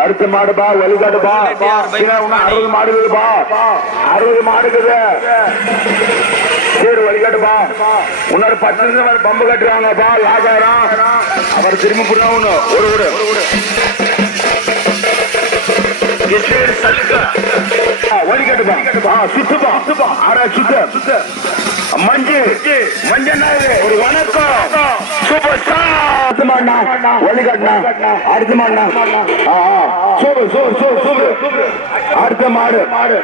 அடுத்த மாடு பா வழிகாடு பா. அறுபது மாடு பா. அறுபது மாடு சரி வழிகாட்டு பா. இன்னொரு பத்து நிமிஷம் வரை பம்பு கட்டுறாங்கப்பா லாகாரம் அவர் திரும்பி புண்ணா ஒண்ணு. ஒரு ஒரு வழிகாட்டுப்பா சுத்துப்பா சுத்துப்பா ஆறா சுத்து சுத்து. மஞ்சு. மஞ்சள் ஒரு வணக்கம். Super star. அடுத்த மாடினா வழிகாட்டினா அடுத்த மாடினா சூப்பர் சூப்பர் சூப்பர் சூப்பர் அடுத்த மாடு. மாடு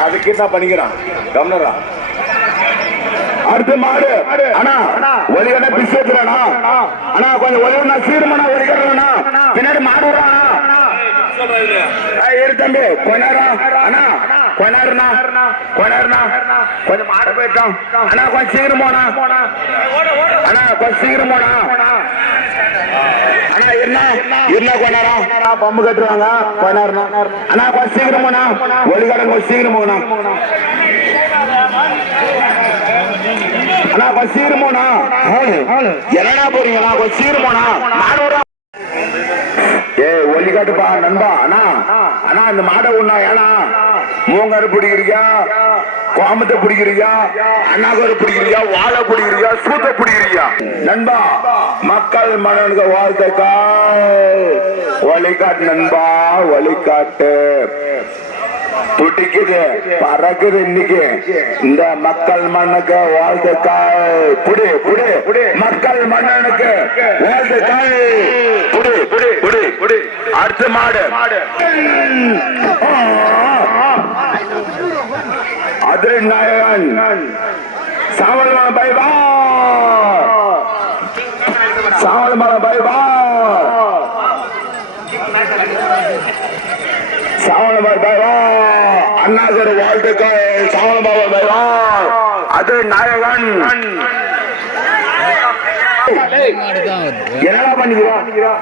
அதுக்கு பண்ணிக்கிறான்? கவர்னரா? அடுத்த மாடு. அண்ணா ஒலிகட்ட பிஸ்கெட்லண்ணா அண்ணா கொஞ்சம் ஒலிவண்ணா சீருமண்ணா ஒலிகட்டா பின்னாடி மாடு ஏறு தம்பி கொஞ்ச நேரம். அண்ணா கொஞ்ச நேரம்ண்ணா கொஞ்சம் மாடு போயிட்டோம். அண்ணா கொஞ்சம் சீக்கிரம் போனா? அண்ணா கொஞ்சம் சீக்கிரம் போனா? அண்ணா என்ன என்ன கொஞ்ச நேரம் பம்பு கட்டுறாங்க. கொஞ்ச நேரம் அண்ணா கொஞ்சம் சீக்கிரம் போனா? ஒலிகாரன் கொஞ்சம் சீக்கிரம் போனா? அண்ணா கொஞ்சம் சீக்கிரம் போனா? என்னடா போறீங்களா கொஞ்சம் சீக்கிரம் போனா? விடுறா ஏ ஒலிகாட்டுப்பா நண்பா. அண்ணா அண்ணா இந்த மாடை உண்ணா ஏனா மூங்காரு பிடிக்கிறியா? கோமத்தை பிடிக்கிறியா? அண்ணாகரை பிடிக்கிறியா? வாழை பிடிக்கிறியா? சூத்த பிடிக்கிறியா? நண்பா மக்கள் மனனுக்கு வாழ்த்தக்கா வழிகாட்டு நண்பா வழிகாட்டு. துடிக்குது பறக்குது இன்னைக்கு. இந்த மக்கள் மண்ணுக்கு வாழ்த்துக்காய் புடி புடி. மக்கள் மன்னனுக்கு வாழ்த்துக்காய் புடி அடுத்த மாடு. மாடு அதிரி நாயகன் சாவல்மல பைபா. சாவல்மல பைபா. சாவணபாய் பைவா அண்ணாசர் வாழ்த்துக்கள். சாவணபாபா பைவா அது நாயகன். என்னடா பண்ணிக்கிறா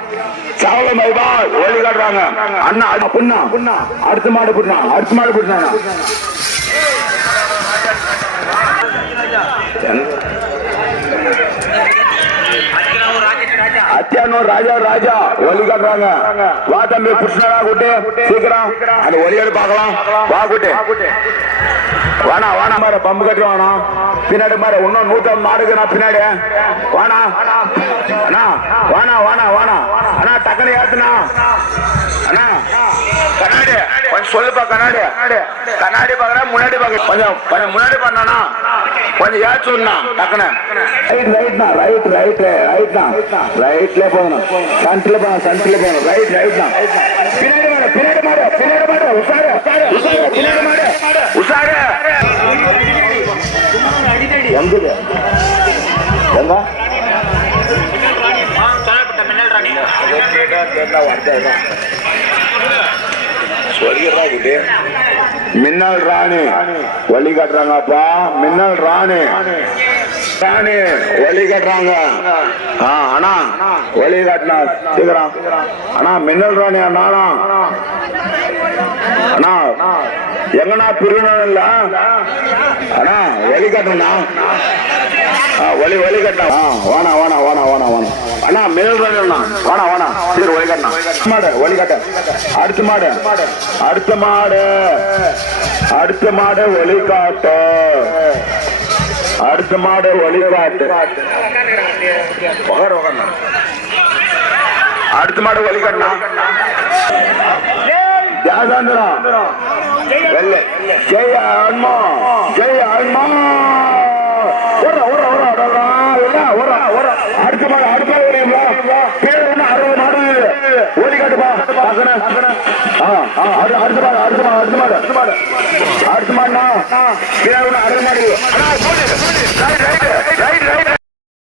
சாவல பைவா ஓடி காட்டுறாங்க. அண்ணா அது புண்ணா புண்ணா. அடுத்த மாடு புண்ணா. அடுத்த மாடு புண்ணா அத்தியானூர் ராஜா ராஜா ஒலி காட்டுறாங்க. வா தம்பி கிருஷ்ணரா கூட்டு சீக்கிரம். அந்த ஒலியோடு பார்க்கலாம். வா கூட்டு வாணா வாணா. மாற பம்பு கட்டி வாணா. பின்னாடி மாற இன்னும் நூத்தம் மாடுக்கு நான் பின்னாடி. வாணா. அண்ணா வாணா வாணா வாணா. அண்ணா டக்குனு ஏத்துனா அண்ணா கண்ணாடி. கொஞ்சம் சொல்லுப்பா கண்ணாடி. கண்ணாடி பாக்குறேன் முன்னாடி பாக்குறேன் கொஞ்சம் கொஞ்சம் முன்னாடி பண்ணனா கொஞ்சம் ஏச்சுண்ணா டக்குனு ரைட் ரைட்ண்ணா ரைட் ரைட் ரைட்ண்ணா ரைட்ல போகணும். சென்ட்ல போகணும் சென்ட்ல போகணும். ரைட் ரைட்ண்ணா பின்னாடி மாடு பின்னாடி மாடு பின்னாடி மாடு உஷாரு உஷாரு பின்னாடி மாடு எங்குது எங்க மின்னல் ராணி. வழி காட்டுறாங்கப்பா. மின்னல் ராணி. ராணி வழி கட்டுறாங்க. ஆ அண்ணா வழி காட்டினா சீக்கிரம். அண்ணா மின்னல் ராணி அண்ணா. அண்ணா எங்கண்ணா பிரிவினம் இல்ல? அண்ணா வழி வழி வழி கட்டினா வாணா வாணா வாணா வாணா வாணா அண்ணா மேல் ராணி அண்ணா. வாணா வாணா சரி வழி மாடு வழிகாட்ட. அடுத்த மாடு. அடுத்த மாடு. அடுத்த மாடு வழிகாட்ட. அடுத்த மாடு வழிகாட்டு. உக்காரு, உக்காருண்ணா. அடுத்த மாடு ஒளிகாட்டுனா ஜாதாந்திரம் வெள்ளை. ஜெய அன்மா ஜெய அன்மா ஓடுறா ஓடுறா ஓடுறா ஓடுறா இல்ல அடுத்த மாடு அடுத்த மாடு பேர் ஒண்ணு அறுபது மாடு. ஓடி காட்டுப்பா அடுத்த மாடு அடுத்த மாடு அடுத்த மாடு அடுத்த மாடு அடுத்த மாடுனா பேர் ஒண்ணு அறுபது மாடு. Right right right right